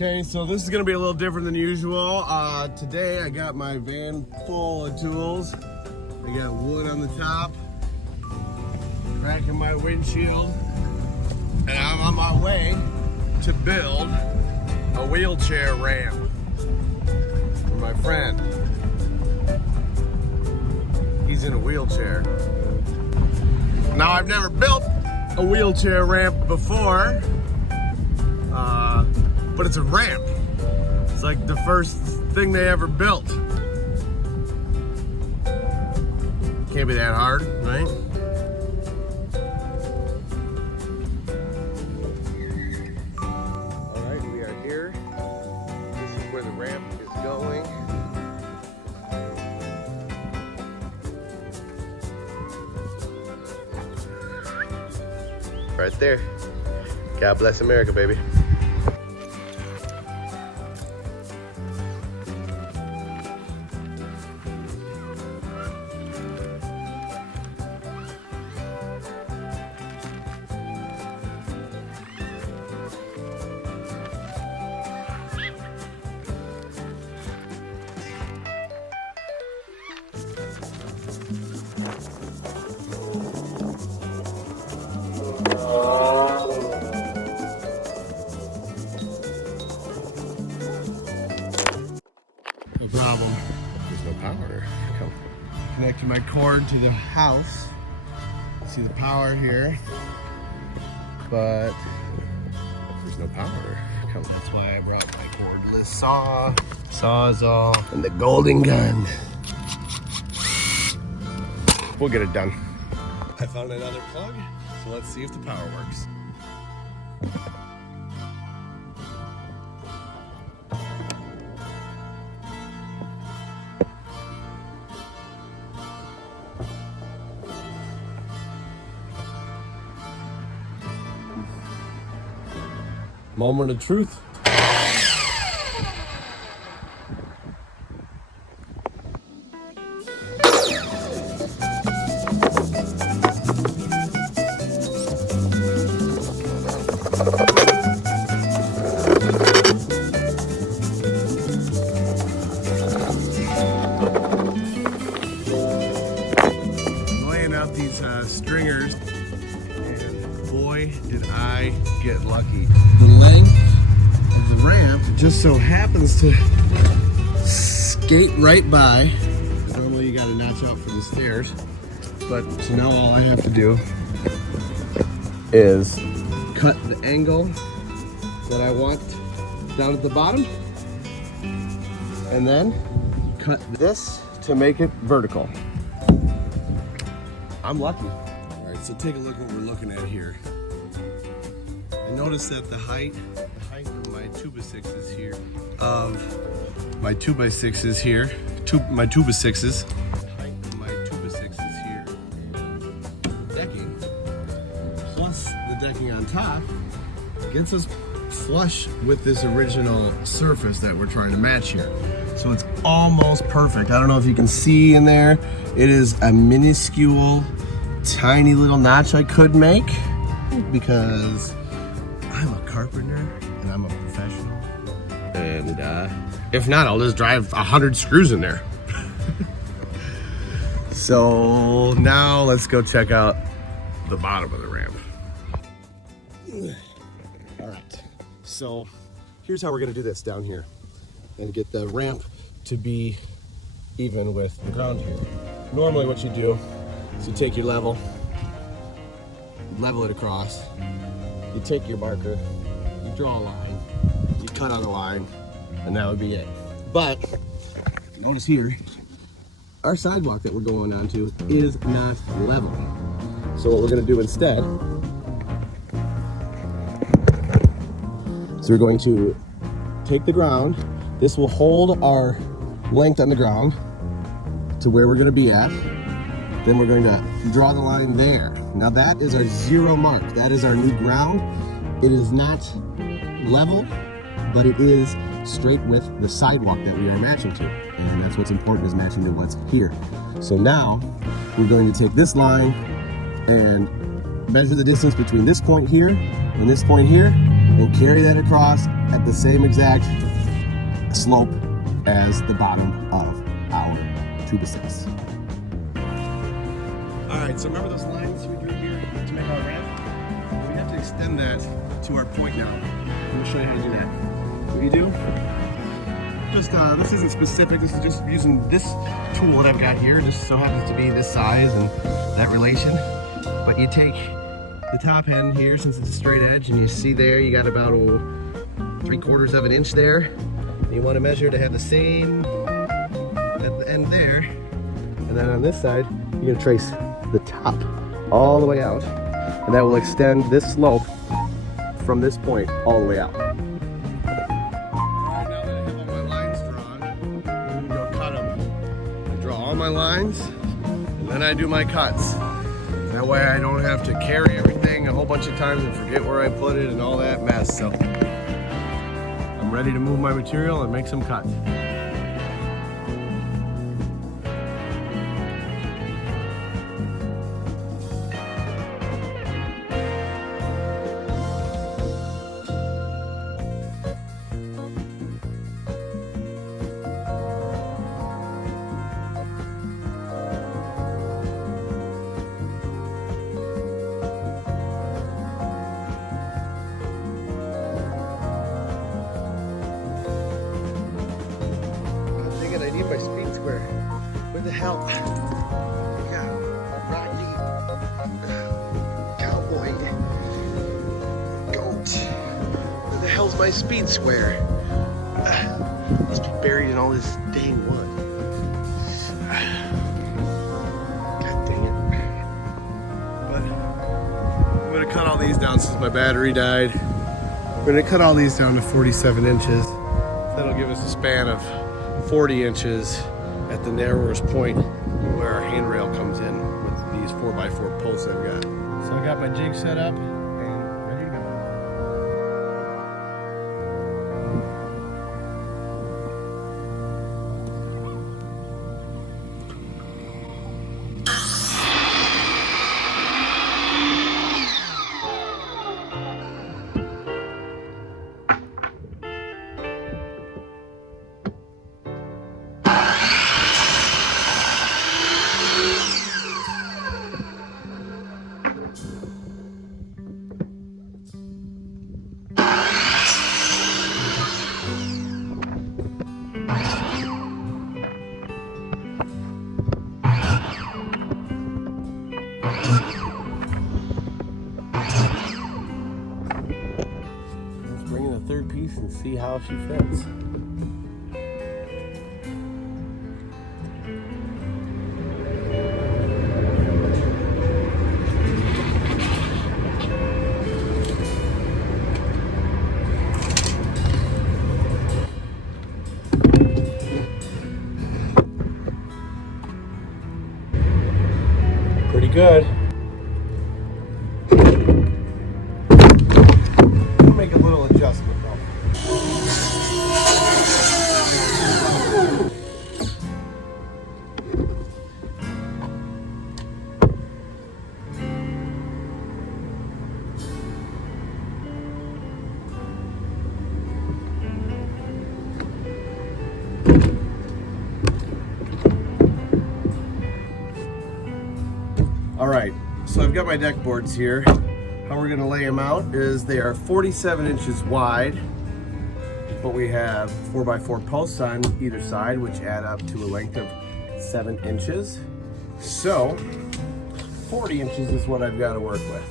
Okay, so this is gonna be a little different than usual. Today I got my van full of tools. I got wood on the top, cracking my windshield, and I'm on my way to build a wheelchair ramp for my friend. He's in a wheelchair. Now, I've never built a wheelchair ramp before, but it's a ramp. It's like the first thing they ever built. Can't be that hard, right? All right, we are here. This is where the ramp is going. Right there. God bless America, baby. No problem. There's no power. Come. Connecting my cord to the house. See the power here, but there's no power. Come. That's why I brought my cordless saw, sawzall, and the golden gun. We'll get it done. I found another plug, so let's see if the power works. Moment of truth. Laying out these stringers. Boy, did I get lucky. The length of the ramp just so happens to skate right by. Normally you gotta notch out for the stairs, but so now all I have to do is cut the angle that I want down at the bottom, and then cut this to make it vertical. I'm lucky. So take a look at what we're looking at here. I noticed that the height of my 2x6s here, my 2x6s here, my 2x6s, height of my 2x6s here, decking, plus the decking on top, gets us flush with this original surface that we're trying to match here. So it's almost perfect. I don't know if you can see in there, it is a minuscule tiny little notch I could make because I'm a carpenter and I'm a professional, and if not, I'll just drive 100 screws in there. So now let's go check out the bottom of the ramp. All right, so here's how we're gonna do this down here and get the ramp to be even with the ground here. Normally what you do, so you take your level it across, you take your marker, you draw a line, you cut on a line, and that would be it. But notice here, our sidewalk that we're going onto is not level. So what we're gonna do instead, so we're going to take the ground, this will hold our length on the ground to where we're gonna be at. Then we're going to draw the line there. Now that is our zero mark. That is our new ground. It is not level, but it is straight with the sidewalk that we are matching to. And that's what's important, is matching to what's here. So now we're going to take this line and measure the distance between this point here and this point here, and carry that across at the same exact slope as the bottom of our 2x6. All right, so remember those lines we drew here to make our ramp? We have to extend that to our point now. I'm gonna show you how to do that. What you do, just, this isn't specific, this is just using this tool that I've got here, just so happens to be this size and that relation. But you take the top end here, since it's a straight edge, and you see there, you got about 3/4 of an inch there. And you want to measure to have the same at the end there. And then on this side, you're gonna trace the top all the way out. And that will extend this slope from this point all the way out. Alright, now that I have all my lines drawn, I'm gonna go cut them. I draw all my lines, and then I do my cuts. That way I don't have to carry everything a whole bunch of times and forget where I put it and all that mess. So I'm ready to move my material and make some cuts. I need my speed square. Where the hell? Yeah, Rodney, cowboy, goat. Where the hell's my speed square? Must be buried in all this dang wood. God dang it. But I'm gonna cut all these down since my battery died. We're gonna cut all these down to 47 inches. That'll give us a span of 40 inches at the narrowest point where our handrail comes in with these 4x4 posts I've got. So I got my jig set up and ready to go. Third piece and see how she fits. Pretty good. We'll make a little adjustment though. All right, so I've got my deck boards here. How we're gonna lay them out is they are 47 inches wide, but we have 4x4 posts on either side, which add up to a length of 7 inches. So 40 inches is what I've got to work with.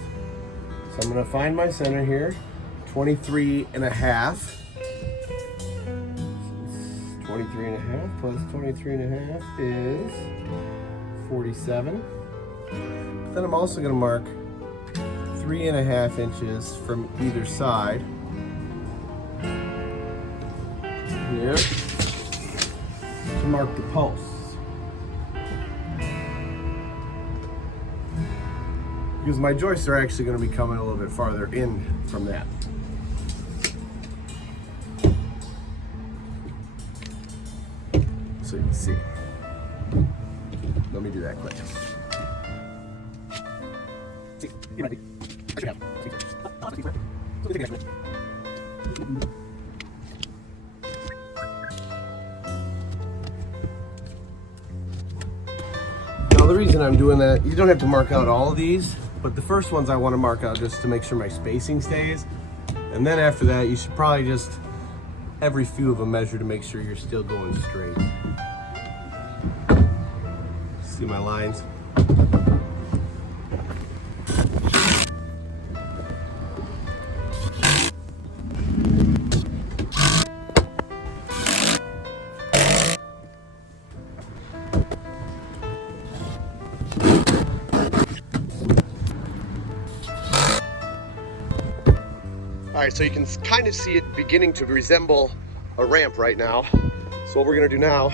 So I'm gonna find my center here, 23 and a half. 23 and a half plus 23 and a half is 47. Then I'm also going to mark 3.5 inches from either side. Here to mark the posts. Because my joists are actually going to be coming a little bit farther in from that. So you can see. Let me do that quick. See, you ready? I should have. reason I'm doing that, you don't have to mark out all of these, but the first ones I want to mark out just to make sure my spacing stays. And then after that, you should probably just every few of them measure to make sure you're still going straight. See my lines? All right, so you can kind of see it beginning to resemble a ramp right now. So what we're gonna do now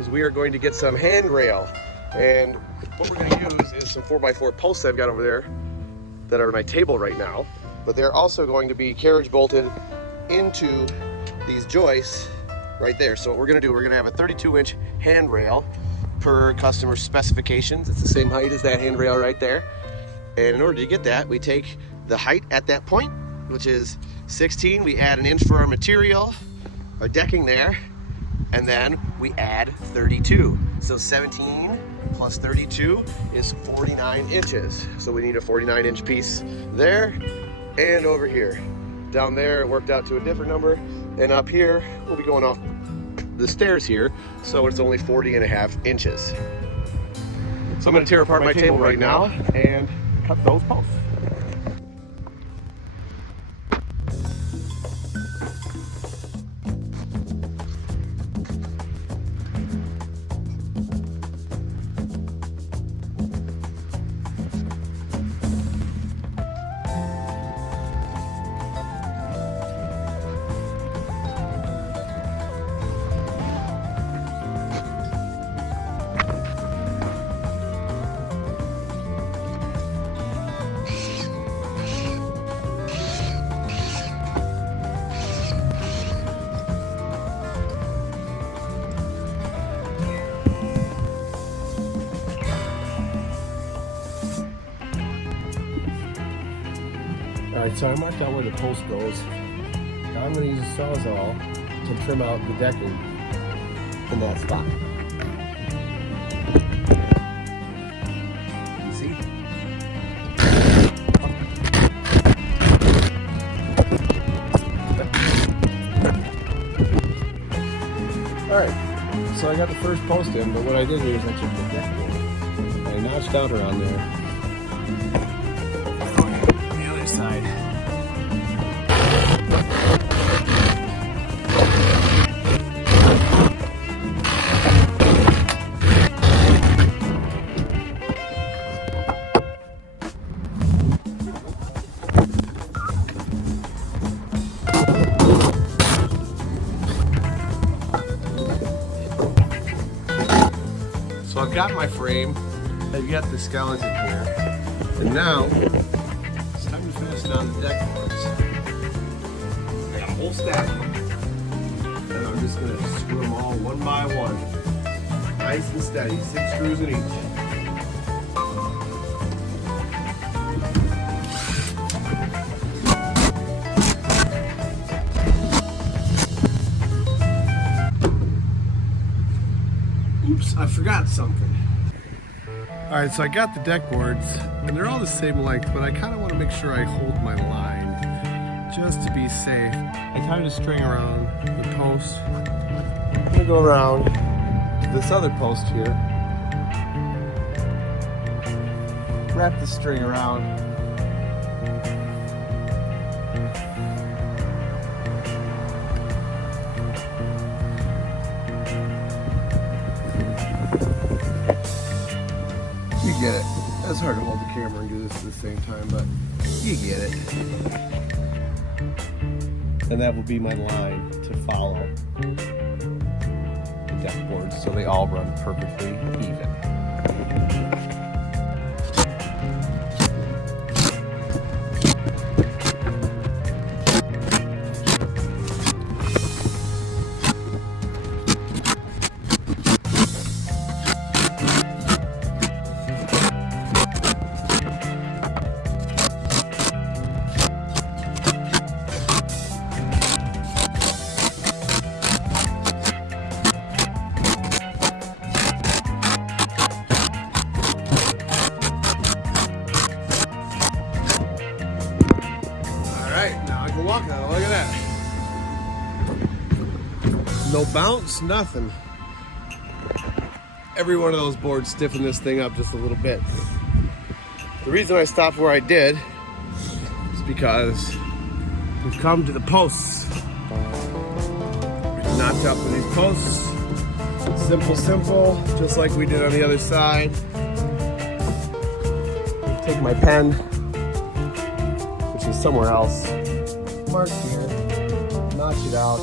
is we are going to get some handrail. And what we're gonna use is some 4x4 posts I've got over there that are on my table right now. But they're also going to be carriage bolted into these joists right there. So what we're gonna do, we're gonna have a 32-inch handrail per customer specifications. It's the same height as that handrail right there. And in order to get that, we take the height at that point, which is 16, we add an inch for our material, our decking there, and then we add 32. So 17 plus 32 is 49 inches. So we need a 49-inch piece there and over here. Down there, it worked out to a different number, and up here, we'll be going off the stairs here, so it's only 40.5 inches. So I'm gonna tear apart my table right now and cut those posts. Alright, so I marked out where the post goes. Now I'm going to use a sawzall to trim out the decking in that spot. See? Alright, so I got the first post in, but what I did here is I took the deck board and I notched out around there. Side. So I've got my frame, I've got the skeleton here, and now on the deck boards. I got a whole stack of them, and I'm just going to screw them all one by one, nice and steady, 6 screws in each. Oops, I forgot something. Alright, so I got the deck boards, and they're all the same length, but I kind of want to make sure I hold my line, just to be safe. I tied a string around the post. I'm going to go around this other post here, wrap the string around, you get it. It's hard to hold the camera and do this at the same time, but you get it. And that will be my line to follow the deck boards so they all run perfectly even. No bounce, nothing. Every one of those boards stiffened this thing up just a little bit. The reason I stopped where I did is because we've come to the posts. We've knocked up these posts. Simple, just like we did on the other side. Take my pen, which is somewhere else, mark here, notch it out.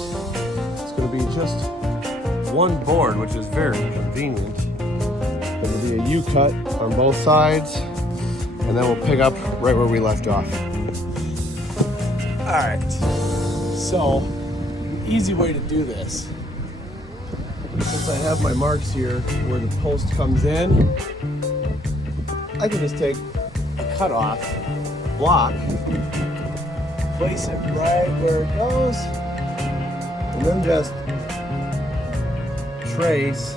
It's going to be just one board, which is very convenient. There will be a U-cut on both sides, and then we'll pick up right where we left off. All right, so an easy way to do this, since I have my marks here where the post comes in, I can just take a cut-off block, place it right where it goes, and then just trace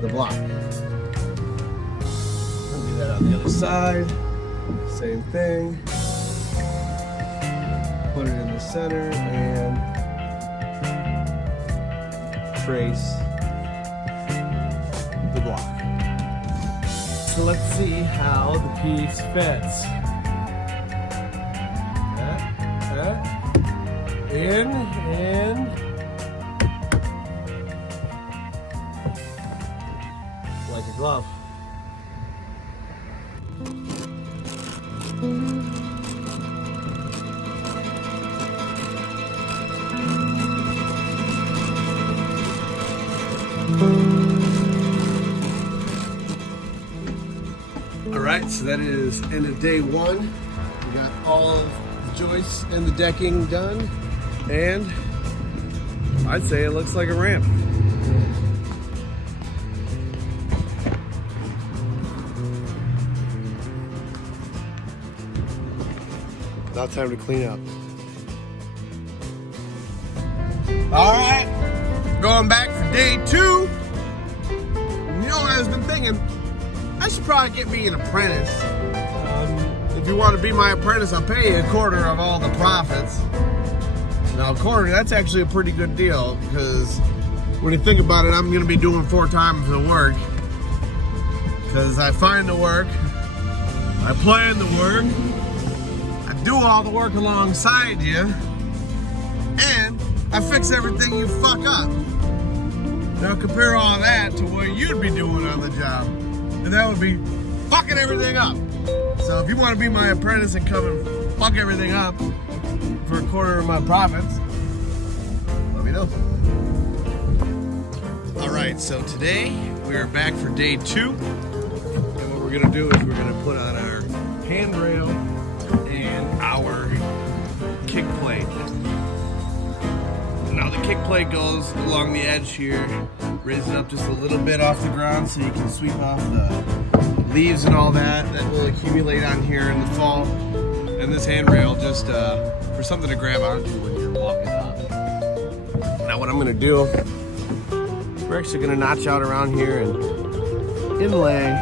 the block. I'll do that on the other side. Same thing. Put it in the center and trace the block. So let's see how the piece fits. In, like a glove. All right, so that is end of day one. We got all of the joists and the decking done, and I'd say it looks like a ramp. Now time to clean up. All right, going back for day two. You know what I've been thinking? I should probably get me an apprentice. If you want to be my apprentice, I'll pay you a quarter of all the profits. Now, a quarter, that's actually a pretty good deal, because when you think about it, I'm going to be doing 4 times the work. Because I find the work, I plan the work, I do all the work alongside you, and I fix everything you fuck up. Now compare all that to what you'd be doing on the job, and that would be fucking everything up. So if you want to be my apprentice and come and fuck everything up for a quarter of my profits, let me know. All right, so today we are back for day 2, and what we're gonna do is we're gonna put on our handrail and our kick plate. Now the kick plate goes along the edge here, raise it up just a little bit off the ground so you can sweep off the leaves and all that will accumulate on here in the fall. And this handrail just for something to grab onto when you're walking up. Now what I'm gonna do, we're actually gonna notch out around here and inlay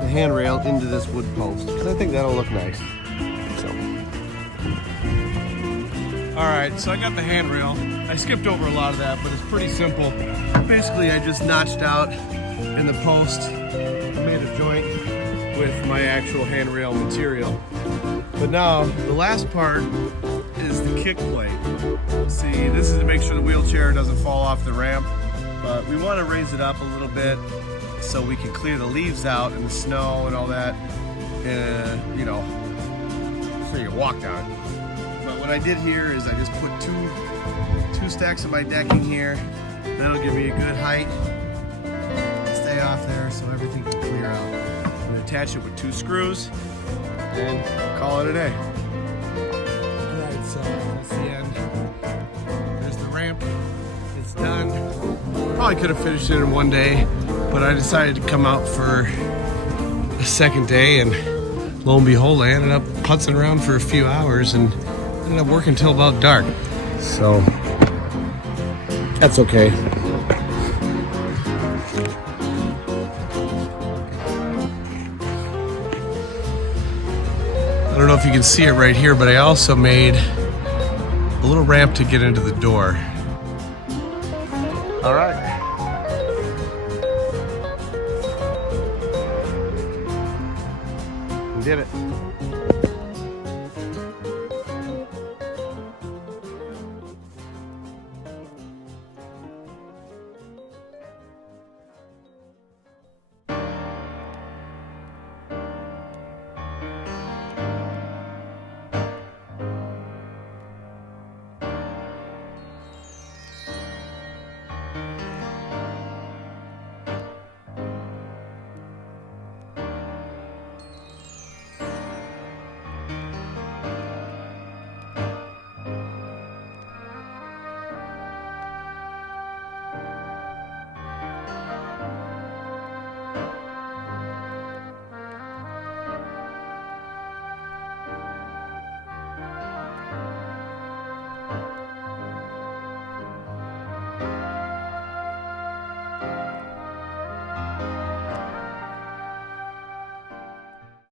the handrail into this wood post, because I think that'll look nice. So. All right, so I got the handrail. I skipped over a lot of that, but it's pretty simple. Basically, I just notched out in the post, made a joint with my actual handrail material. But now, the last part is the kick plate. See, this is to make sure the wheelchair doesn't fall off the ramp, but we want to raise it up a little bit so we can clear the leaves out and the snow and all that, and you know, so you can walk down it. But what I did here is I just put two stacks of my decking here. That'll give me a good height. Stay off there so everything can clear out. And attach it with 2 screws and call it a day. Alright, so that's the end. There's the ramp. It's done. Probably could have finished it in one day, but I decided to come out for a second day, and lo and behold, I ended up putzing around for a few hours and ended up working till about dark. So that's okay. I don't know if you can see it right here, but I also made a a little ramp to get into the door. All right. We did it.